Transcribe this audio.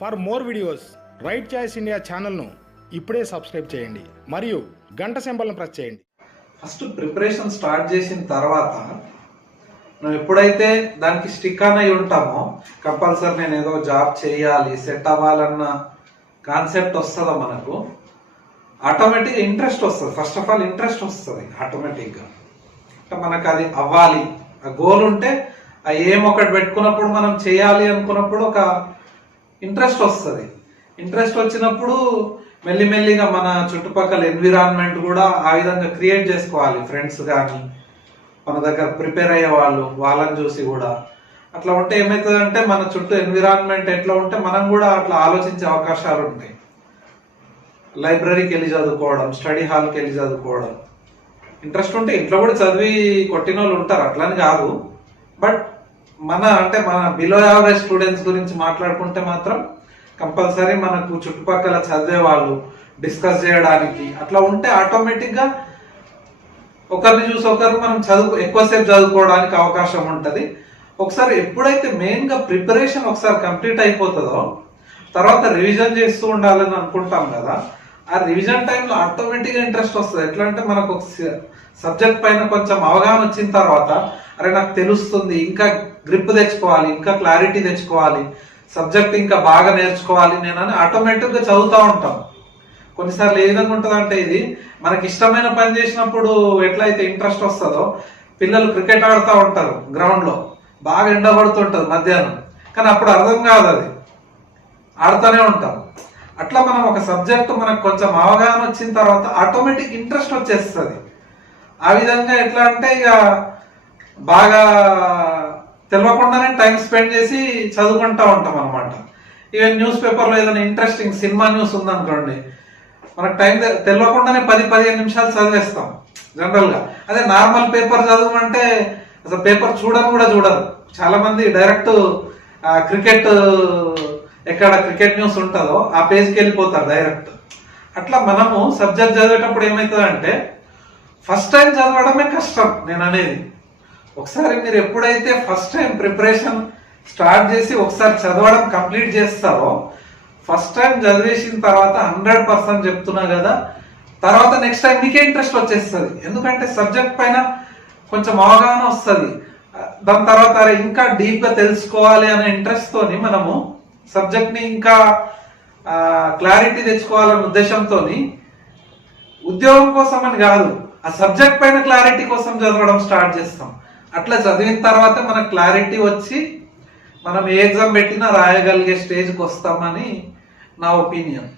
For more videos Right Choice India ఛానల్ను ఇప్పుడే subscribe చేయండి. మరియు గంట సింబల్ను ప్రెస్ చేయండి. ఫస్ట్ ప్రిపరేషన్ స్టార్ట్ చేసిన తర్వాత నువ్వు ఎప్పుడైతే దానికి స్టిక్ ఆన్ అయి ఉంటామో కంపల్సరీ నేను ఏదో జాబ్ చేయాలి సెట్ అవ్వాలన్న కాన్సెప్ట్ వస్తుందా మనకు? ఆటోమేటిక్గా ఇంట్రెస్ట్ వస్తుంది. ఫస్ట్ ఆఫ్ ఆల్ ఇంట్రెస్ట్ వస్తుంది ఆటోమేటిక్గా. అంటే మనకు అది అవ్వాలి. ఆ గోల్ ఉంటే ఆ ఏం ఒకటి పెట్టుకున్నప్పుడు మనం చేయాలి అనుకున్నప్పుడు ఒక ఇంట్రెస్ట్ వస్తుంది. ఇంట్రెస్ట్ వచ్చినప్పుడు మెల్లిమెల్లిగా మన చుట్టుపక్కల ఎన్విరాన్మెంట్ కూడా ఆ విధంగా క్రియేట్ చేసుకోవాలి. ఫ్రెండ్స్ కానీ మన దగ్గర ప్రిపేర్ అయ్యే వాళ్ళు వాళ్ళని చూసి కూడా. అట్లా ఉంటే ఏమవుతుందంటే మన చుట్టూ ఎన్విరాన్మెంట్ ఎట్లా ఉంటే మనం కూడా అట్లా ఆలోచించే అవకాశాలు ఉంటాయి. లైబ్రరీకి వెళ్ళి చదువుకోవడం స్టడీ హాల్కి వెళ్ళి చదువుకోవడం. ఇంట్రెస్ట్ ఉంటే ఇంట్లో కూడా చదివి కొట్టిన వాళ్ళు ఉంటారు. అట్లని కాదు. బట్ మన అంటే మన బిలో యావరేజ్ స్టూడెంట్స్ గురించి మాట్లాడుకుంటే మాత్రం కంపల్సరీ మనకు చుట్టుపక్కల చదివే వాళ్ళు డిస్కస్ చేయడానికి అట్లా ఉంటే ఆటోమేటిక్గా ఒకరిని చూసి ఒకరు మనం చదువు ఎక్కువసేపు చదువుకోవడానికి అవకాశం ఉంటుంది. ఒకసారి ఎప్పుడైతే మెయిన్గా ప్రిపరేషన్ ఒకసారి కంప్లీట్ అయిపోతుందో తర్వాత రివిజన్ చేస్తూ ఉండాలని అనుకుంటాం కదా ఆ రివిజన్ టైంలో ఆటోమేటిక్గా ఇంట్రెస్ట్ వస్తుంది. ఎట్లా అంటే మనకు ఒక సబ్జెక్ట్ పైన కొంచెం అవగాహన వచ్చిన తర్వాత అరే నాకు తెలుస్తుంది ఇంకా గ్రిప్ తెచ్చుకోవాలి ఇంకా క్లారిటీ తెచ్చుకోవాలి సబ్జెక్ట్ ఇంకా బాగా నేర్చుకోవాలి నేను అని ఆటోమేటిక్గా చదువుతూ ఉంటాం. కొన్నిసార్లు ఏ విధంగా ఉంటుంది అంటే ఇది మనకి ఇష్టమైన పని చేసినప్పుడు ఎట్లయితే ఇంట్రెస్ట్ వస్తుందో పిల్లలు క్రికెట్ ఆడుతూ ఉంటారు గ్రౌండ్లో బాగా ఎండబడుతుంటారు మధ్యాహ్నం. కానీ అప్పుడు అర్థం కాదు అది. ఆడుతూనే ఉంటాం. అట్లా మనం ఒక సబ్జెక్ట్ మనకు కొంచెం అవగాహన వచ్చిన తర్వాత ఆటోమేటిక్ ఇంట్రెస్ట్ వచ్చేస్తుంది. ఆ విధంగా ఎట్లా అంటే ఇక బాగా తెలియకుండానే టైం స్పెండ్ చేసి చదువుకుంటా ఉంటాం అనమాట ఈవెన్ న్యూస్ పేపర్లో ఏదైనా ఇంట్రెస్టింగ్ సినిమా న్యూస్ ఉందనుకోండి మనకు టైం తెలియకుండానే పది పదిహేను నిమిషాలు చదివేస్తాం జనరల్గా. అదే నార్మల్ పేపర్ చదవమంటే అసలు పేపర్ చూడని కూడా చూడరు. చాలా మంది డైరెక్ట్ క్రికెట్ ఎక్కడ క్రికెట్ న్యూస్ ఉంటుందో ఆ పేజ్కి వెళ్ళిపోతారు డైరెక్ట్. అట్లా మనము సబ్జెక్ట్ చదివేటప్పుడు ఏమవుతుందంటే ఫస్ట్ టైం చదవడమే కష్టం నేను అనేది ఒకసారి మీరు ఎప్పుడైతే ఫస్ట్ టైం ప్రిపరేషన్ స్టార్ట్ చేసి ఒకసారి చదవడం కంప్లీట్ చేస్తారో ఫస్ట్ టైం చదివేసిన తర్వాత హండ్రెడ్ పర్సెంట్ చెప్తున్నా కదా తర్వాత నెక్స్ట్ టైం మీకే ఇంట్రెస్ట్ వచ్చేస్తుంది. ఎందుకంటే సబ్జెక్ట్ పైన కొంచెం అవగాహన వస్తుంది. దాని తర్వాత ఇంకా డీప్గా తెలుసుకోవాలి అనే ఇంట్రెస్ట్తోని మనము సబ్జెక్ట్ని ఇంకా క్లారిటీ తెచ్చుకోవాలనే ఉద్దేశంతో ఉద్యోగం కోసం అని కాదు ఆ సబ్జెక్ట్ పైన క్లారిటీ కోసం చదవడం స్టార్ట్ చేస్తాం. అట్లా చదివిన తర్వాత మనకు క్లారిటీ వచ్చి మనం ఏ ఎగ్జామ్ పెట్టినా రాయగలిగే స్టేజ్కి వస్తామని నా ఒపీనియన్.